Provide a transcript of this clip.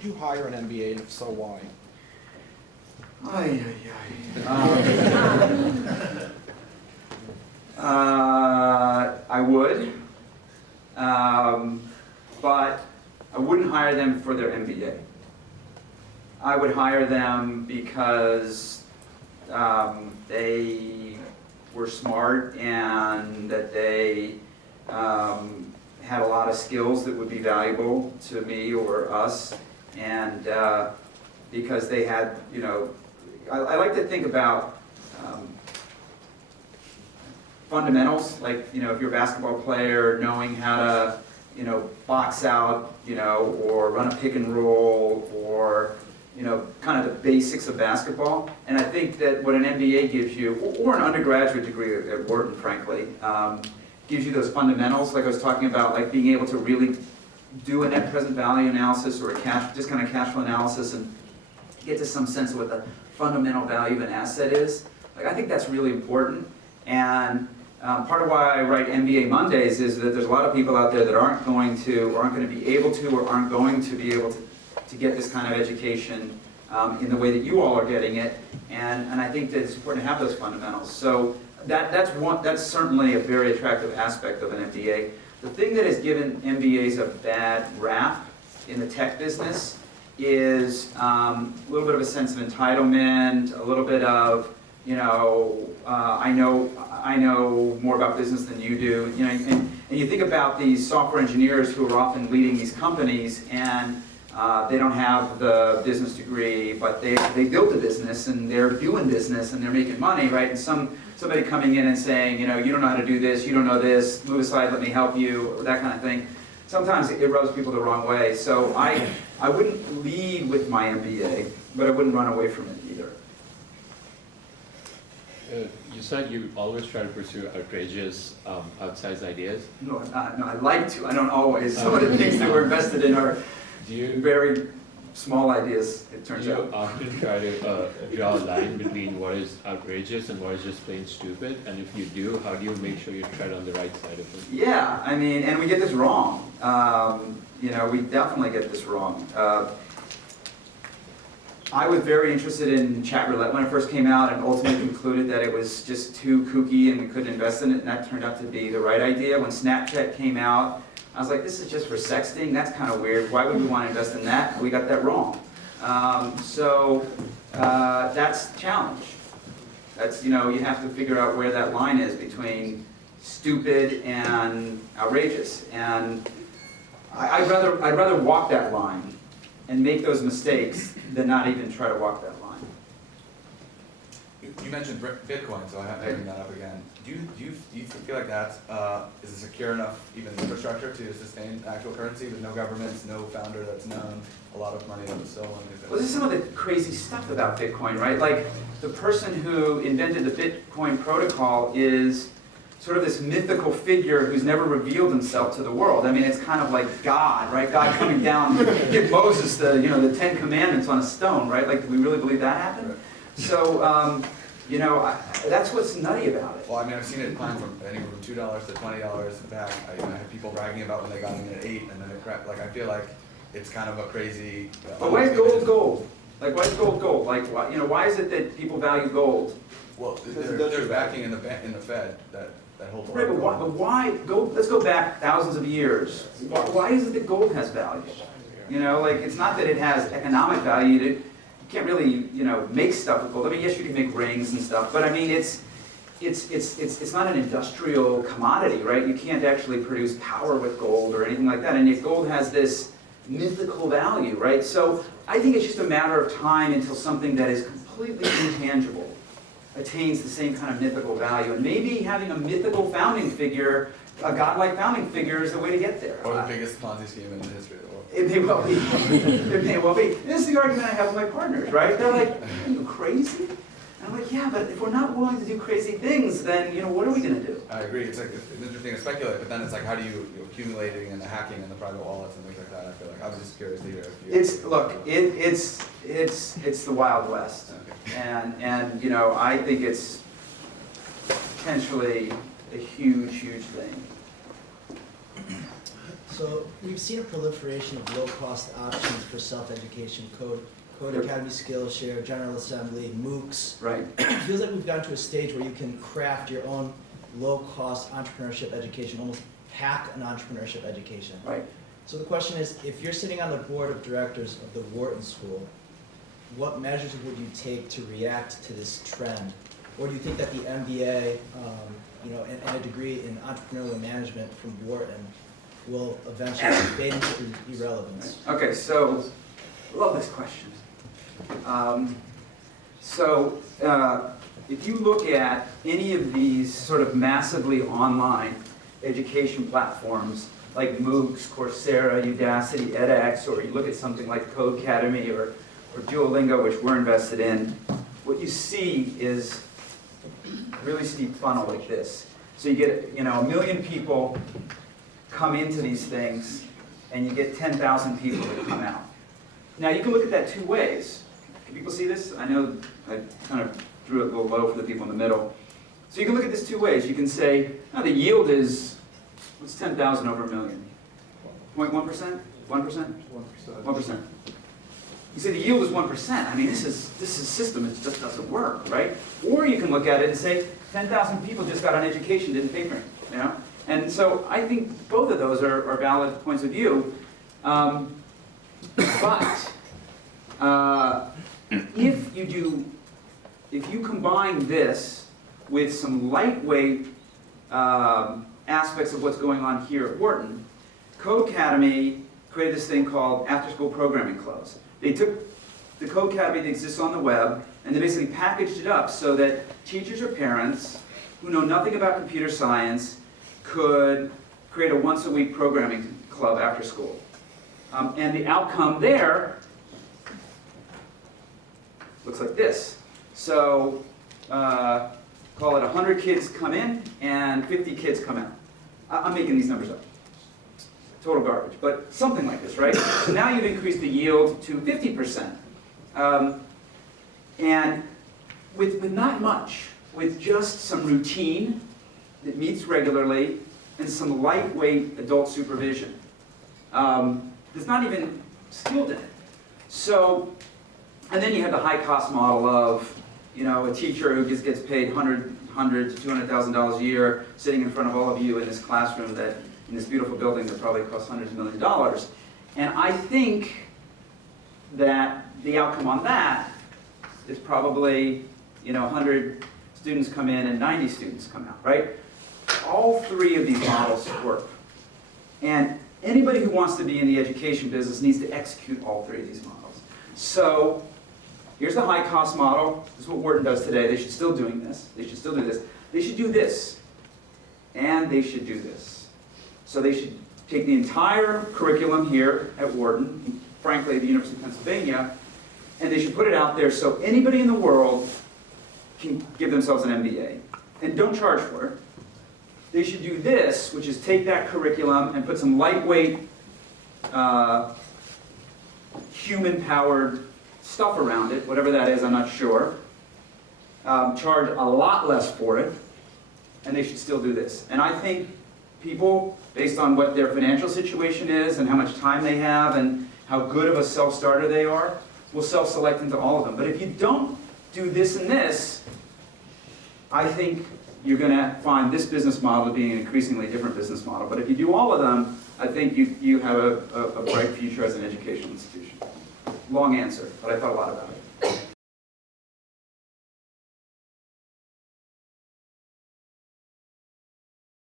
would you hire an MBA, and if so, why? Ay, ay, ay. I would, but I wouldn't hire them for their MBA. I would hire them because they were smart and that they had a lot of skills that would be valuable to me or us, and because they had, you know, I like to think about fundamentals, like, you know, if you're a basketball player, knowing how to, you know, box out, you know, or run a pick and roll, or, you know, kind of the basics of basketball. And I think that what an MBA gives you, or an undergraduate degree at Wharton, frankly, gives you those fundamentals, like I was talking about, like being able to really do a net present value analysis or a discounted cash flow analysis and get to some sense of what the fundamental value of an asset is. Like, I think that's really important. And part of why I write MBA Mondays is that there's a lot of people out there that aren't going to be able to, or aren't going to be able to get this kind of education in the way that you all are getting it. And I think that it's important to have those fundamentals. So that's certainly a very attractive aspect of an MBA. The thing that has given MBAs a bad rap in the tech business is a little bit of a sense of entitlement, a little bit of, you know, I know more about business than you do. You know, and you think about these software engineers who are often leading these companies, and they don't have the business degree, but they built a business and they're doing business and they're making money, right? And somebody coming in and saying, you know, you don't know how to do this, you don't know this, move aside, let me help you, that kind of thing. Sometimes it rubs people the wrong way. So I wouldn't lead with my MBA, but I wouldn't run away from it either. You said you always try to pursue outrageous, outsized ideas. No, I like to. I don't always. Some of the things that we're invested in are very small ideas, it turns out. Do you often try to draw a line between what is outrageous and what is just plain stupid? And if you do, how do you make sure you tread on the right side of it? Yeah, I mean, and we get this wrong. You know, we definitely get this wrong. I was very interested in chat roulette when it first came out, and ultimately concluded that it was just too kooky and we couldn't invest in it, and that turned out to be the right idea. When Snapchat came out, I was like, this is just for sexting, that's kind of weird, why would we want to invest in that? And we got that wrong. That's the challenge. That's, you know, you have to figure out where that line is between stupid and outrageous. And I'd rather walk that line and make those mistakes than not even try to walk that line. You mentioned Bitcoin, so I have to bring that up again. Do you feel like that is a secure enough even infrastructure to sustain actual currency with no governments, no founder that's known, a lot of money that was stolen? Well, this is some of the crazy stuff about Bitcoin, right? Like, the person who invented the Bitcoin protocol is sort of this mythical figure who's never revealed himself to the world. I mean, it's kind of like God, right? God coming down to give Moses the 10 Commandments on a stone, right? Like, do we really believe that happened? So, you know, that's what's nutty about it. Well, I mean, I've seen it climb from anywhere from $2 to $20 back. I have people bragging about when they got in at 8, and then it cracked. Like, I feel like it's kind of a crazy. But why is gold gold? Like, why is gold gold? Like, you know, why is it that people value gold? Well, there's backing in the Fed that holds a lot Right, of gold. but why gold? Let's go back thousands of years. Why is it that gold has value? You know, like, it's not that it has economic value. You can't really, you know, make stuff with gold. I mean, yes, you can make rings and stuff, but I mean, it's not an industrial commodity, right? You can't actually produce power with gold or anything like that. And yet gold has this mythical value, right? So I think it's just a matter of time until something that is completely intangible attains the same kind of mythical value. And maybe having a mythical founding figure, a godlike founding figure, is the way to get there. Or the biggest Ponzi scheme in the history of the world. It may well be. It may well be. This is the argument I have with my partners, right? They're like, are you crazy? And I'm like, yeah, but if we're not willing to do crazy things, then, you know, what are we going to do? I agree. It's like, it's interesting to speculate, but then it's like, how do you accumulating and the hacking and the private wallets and things like that? I feel like I was just curious to hear if you. It's the Wild West, Okay. and you know, I think it's potentially a huge thing. So we've seen a proliferation of low-cost options for self-education, Code Yep. Academy, Skillshare, General Assembly, MOOCs. Right. It feels like we've gotten to a stage where you can craft your own low-cost entrepreneurship education, almost hack an entrepreneurship education. Right. So the question is, if you're sitting on the board of directors of the Wharton School, what measures would you take to react to this trend? Or do you think that the MBA, and a degree in entrepreneurial management from Wharton will eventually fade into irrelevance? Okay, so, love this question. If you look at any of these sort of massively online education platforms like MOOCs, Coursera, Udacity, edX, or you look at something like Code Academy or Duolingo, which we're invested in, what you see is a really steep funnel like this. So you get, a million people come into these things, and you get 10,000 people that come out. Now, you can look at that two ways. Can people see this? I know I kind of drew it a little low for the people in the middle. So you can look at this two ways. You can say, the yield is, what's 10,000 over a million? 0.1%? 1%? 1%. You say the yield is 1%. I mean, this is system. It just doesn't work, right? Or you can look at it and say, 10,000 people just got an education, didn't pay for it, And so I think both of those are valid points of view. But if you combine this with some lightweight aspects of what's going on here at Wharton, Code Academy created this thing called after-school programming clubs. They took the Code Academy that exists on the web and they basically packaged it up so that teachers or parents who know nothing about computer science could create a once-a-week programming club after school. And the outcome there looks like this. So call it 100 kids come in and 50 kids come out. I'm making these numbers up. Total garbage, but something like this, right? So now you've increased the yield to 50%. And with not much, with just some routine that meets regularly and some lightweight adult supervision. There's not even skilled in it. So, and then you have the high cost model of, a teacher who just gets paid $100,000 to $200,000 a year sitting in front of all of you in this classroom in this beautiful building that probably costs hundreds of millions of dollars. And I think that the outcome on that is probably, 100 students come in and 90 students come out, right? All three of these models work. And anybody who wants to be in the education business needs to execute all three of these models. So here's the high cost model. This is what Wharton does today. They should still doing this. They should still do this. They should do this. And they should do this. So they should take the entire curriculum here at Wharton, frankly at the University of Pennsylvania, and they should put it out there so anybody in the world can give themselves an MBA. And don't charge for it. They should do this, which is take that curriculum and put some lightweight, human-powered stuff around it, whatever that is, I'm not sure. Charge a lot less for it, and they should still do this. And I think people, based on what their financial situation is and how much time they have and how good of a self-starter they are, will self-select into all of them. But if you don't do this and this, I think you're going to find this business model being an increasingly different business model. But if you do all of them, I think you have a bright future as an educational institution. Long answer, but I thought a lot about it.